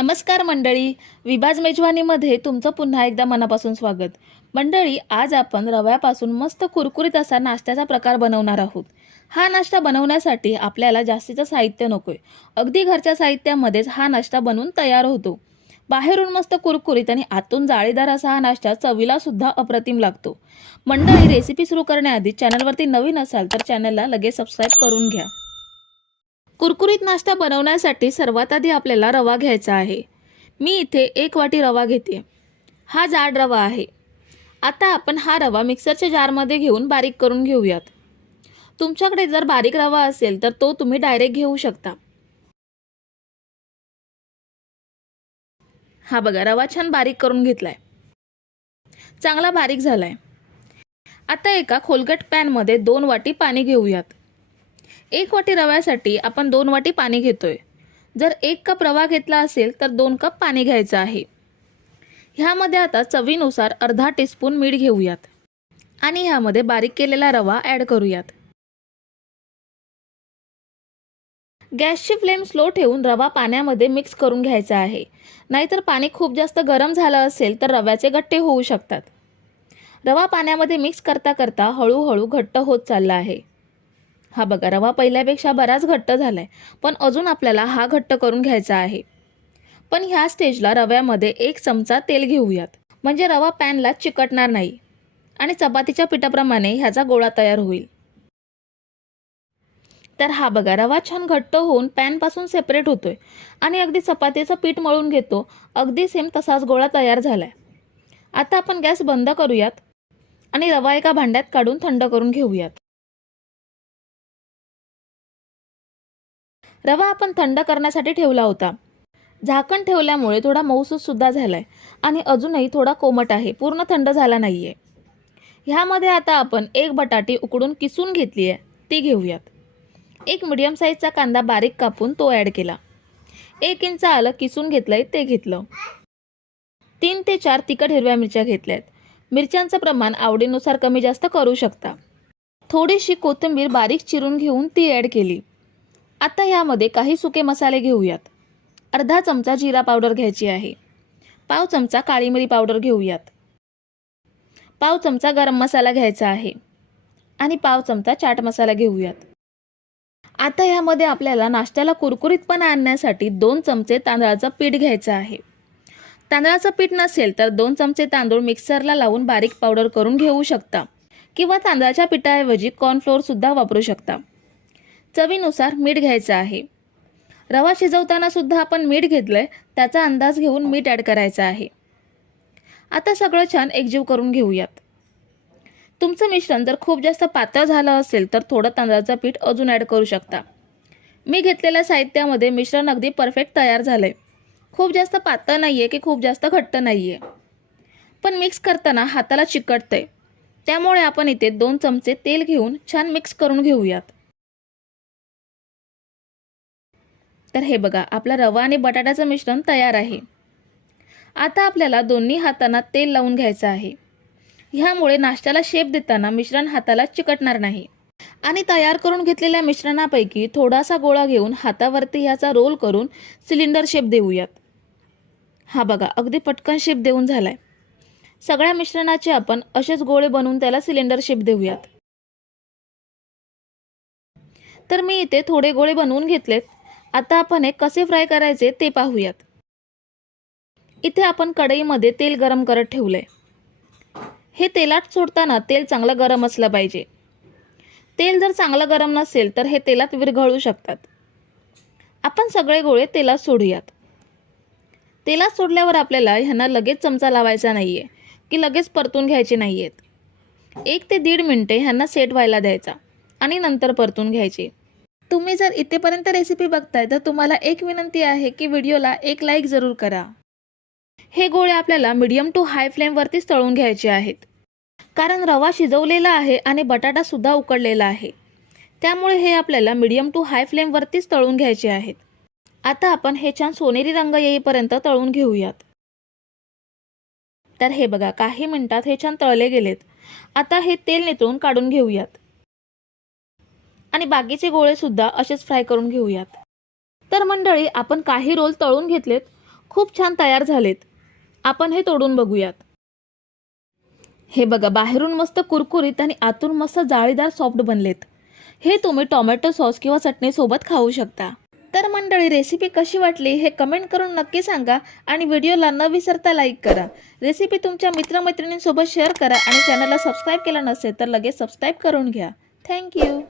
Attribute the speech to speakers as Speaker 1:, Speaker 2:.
Speaker 1: नमस्कार मंडळी विभाज मेजवानीमध्ये तुमचं पुन्हा एकदा मनापासून स्वागत. मंडळी आज आपण रव्यापासून मस्त कुरकुरीत असा नाश्त्याचा प्रकार बनवणार आहोत. हा नाश्ता बनवण्यासाठी आपल्याला जास्तीचं साहित्य नकोय. अगदी घरच्या साहित्यामध्येच हा नाश्ता बनवून तयार होतो. बाहेरून मस्त कुरकुरीत आणि आतून जाळीदार असा हा नाश्ता चवीला सुद्धा अप्रतिम लागतो. मंडळी रेसिपी सुरू करण्याआधी चॅनलवरती नवीन असाल तर चॅनलला लगेच सबस्क्राईब करून घ्या. कुरकुरीत नाश्ता बनवण्यासाठी सर्वात आधी आपल्याला रवा घ्यायचा आहे. मी इथे एक वाटी रवा घेते. हा जाड रवा आहे. आता आपण हा रवा मिक्सरच्या जारमध्ये घेऊन बारीक करून घेऊयात. तुमच्याकडे जर बारीक रवा असेल तर तो तुम्ही डायरेक्ट घेऊ शकता. हा बघा रवा छान बारीक करून घेतलाय. चांगला बारीक झालाय. आता एका खोलगट पॅनमध्ये दोन वाटी पाणी घेऊयात. एक वाटी रव्यासाठी आपण दोन वाटी पाणी घेतोय. जर एक कप रवा घेतला असेल तर दोन कप पाणी घ्यायचं आहे. ह्यामध्ये आता चवीनुसार अर्धा टीस्पून मीठ घेऊयात. आणि ह्यामध्ये बारीक केलेला रवा ॲड करूयात. गॅसची फ्लेम स्लो ठेवून रवा पाण्यामध्ये मिक्स करून घ्यायचा आहे. नाहीतर पाणी खूप जास्त गरम झालं असेल तर रव्याचे गट्टे होऊ शकतात. रवा पाण्यामध्ये मिक्स करता करता हळूहळू घट्ट होत चालला आहे. हा बघा रवा पहिल्यापेक्षा बराच घट्ट झालाय पण अजून आपल्याला हा घट्ट करून घ्यायचा आहे. पण ह्या स्टेजला रव्यामध्ये एक चमचा तेल घेऊयात. म्हणजे रवा पॅनला चिकटणार नाही आणि चपातीच्या पिठाप्रमाणे ह्याचा गोळा तयार होईल. तर हा बघा रवा छान घट्ट होऊन पॅनपासून सेपरेट होतोय आणि अगदी चपातीचं पीठ मळून घेतो अगदी सेम तसाच गोळा तयार झालाय. आता आपण गॅस बंद करूयात आणि रवा एका भांड्यात काढून थंड करून घेऊयात. रवा आपण थंड करण्यासाठी ठेवला होता. झाकण ठेवल्यामुळे थोडा मऊसूससुद्धा झाला आहे आणि अजूनही थोडा कोमट आहे. पूर्ण थंड झाला नाही आहे ह्यामध्ये आता आपण एक बटाटी उकडून किसून घेतली आहे. ती घेऊयात. एक मिडियम साईजचा कांदा बारीक कापून तो ॲड केला. एक इंच आलं किसून घेतलंय ते घेतलं. तीन ते चार तिखट हिरव्या मिरच्या घेतल्यात. मिरच्यांचं प्रमाण आवडीनुसार कमी जास्त करू शकता. थोडीशी कोथिंबीर बारीक चिरून घेऊन ती ॲड केली. आता ह्यामध्ये काही सुके मसाले घेऊयात. अर्धा चमचा जिरा पावडर घ्यायची आहे. पाव चमचा काळी मिरी पावडर घेऊयात. पाव चमचा गरम मसाला घ्यायचा आहे. आणि पाव चमचा चाट मसाला घेऊयात. आता ह्यामध्ये आपल्याला नाश्त्याला कुरकुरीतपणा आणण्यासाठी दोन चमचे तांदळाचं पीठ घ्यायचं आहे. तांदळाचं पीठ नसेल तर दोन चमचे तांदूळ मिक्सरला लावून बारीक पावडर करून घेऊ शकता. किंवा तांदळाच्या पिठाऐवजी कॉर्नफ्लोअरसुद्धा वापरू शकता. चवीनुसार मीठ घ्यायचं आहे. रवा शिजवताना सुद्धा आपण मीठ घेतलं आहे त्याचा अंदाज घेऊन मीठ ॲड करायचं आहे. आता सगळं छान एकजीव करून घेऊयात. तुमचं मिश्रण जर खूप जास्त पातळ झालं असेल तर थोडं तांदळाचं पीठ अजून ॲड करू शकता. मी घेतलेल्या साहित्यामध्ये मिश्रण अगदी परफेक्ट तयार झालं आहे खूप जास्त पातळ नाही आहे की खूप जास्त घट्ट नाही आहे पण मिक्स करताना हाताला चिकटतं आहे त्यामुळे आपण इथे दोन चमचे तेल घेऊन छान मिक्स करून घेऊयात. तर हे बघा आपला रवा आणि बटाट्याचं मिश्रण तयार आहे. आता आपल्याला दोन्ही हातांना तेल लावून घ्यायचं आहे. ह्यामुळे नाश्त्याला शेप देताना मिश्रण हाताला चिकटणार नाही. आणि तयार करून घेतलेल्या मिश्रणापैकी थोडासा गोळा घेऊन हातावरती ह्याचा रोल करून सिलेंडर शेप देऊयात. हा बघा अगदी पटकन शेप देऊन झालाय. सगळ्या मिश्रणाचे आपण असेच गोळे बनवून त्याला सिलेंडर शेप देऊयात. तर मी इथे थोडे गोळे बनवून घेतलेत. आता आपण हे कसे फ्राय करायचे ते पाहूयात. इथे आपण कढईमध्ये तेल गरम करत ठेवलंय. हे तेलात सोडताना तेल चांगलं गरम असलं पाहिजे. तेल जर चांगलं गरम नसेल तर हे तेलात विरघळू शकतात. आपण सगळे गोळे तेलात सोडूयात. तेलात सोडल्यावर आपल्याला ह्यांना लगेच चमचा लावायचा नाही आहे की लगेच परतून घ्यायचे नाही आहेत एक ते दीड मिनटे ह्यांना सेट व्हायला द्यायचा आणि नंतर परतून घ्यायचे. तुम्ही जर इथेपर्यंत रेसिपी बघताय तर तुम्हाला एक विनंती आहे की व्हिडिओला एक लाईक जरूर करा. हे गोळे आपल्याला मीडियम टू हाय फ्लेमवरतीच तळून घ्यायचे आहेत. कारण रवा शिजवलेला आहे आणि बटाटासुद्धा उकडलेला आहे. त्यामुळे हे आपल्याला मीडियम टू हाय फ्लेमवरतीच तळून घ्यायचे आहेत. आता आपण हे छान सोनेरी रंग येईपर्यंत तळून घेऊयात. तर हे बघा काही मिनटात हे छान तळले गेलेत. आता हे तेल नितळून काढून घेऊयात. आणि बाकीचे गोळे सुद्धा असेच फ्राय करून घेऊयात. तर मंडळी आपण काही रोल तळून घेतलेत. खूप छान तयार झालेत. आपण हे तोडून बघूयात. हे बघा बाहेरून मस्त कुरकुरीत आणि आतून मस्त जाळीदार सॉफ्ट बनलेत. हे तुम्ही टोमॅटो सॉस किंवा चटणीसोबत खाऊ शकता. तर मंडळी रेसिपी कशी वाटली हे कमेंट करून नक्की सांगा आणि व्हिडिओला न विसरता लाईक करा. रेसिपी तुमच्या मित्रमैत्रिणींसोबत शेअर करा आणि चॅनलला सबस्क्राईब केला नसेल तर लगेच सबस्क्राईब करून घ्या. थँक्यू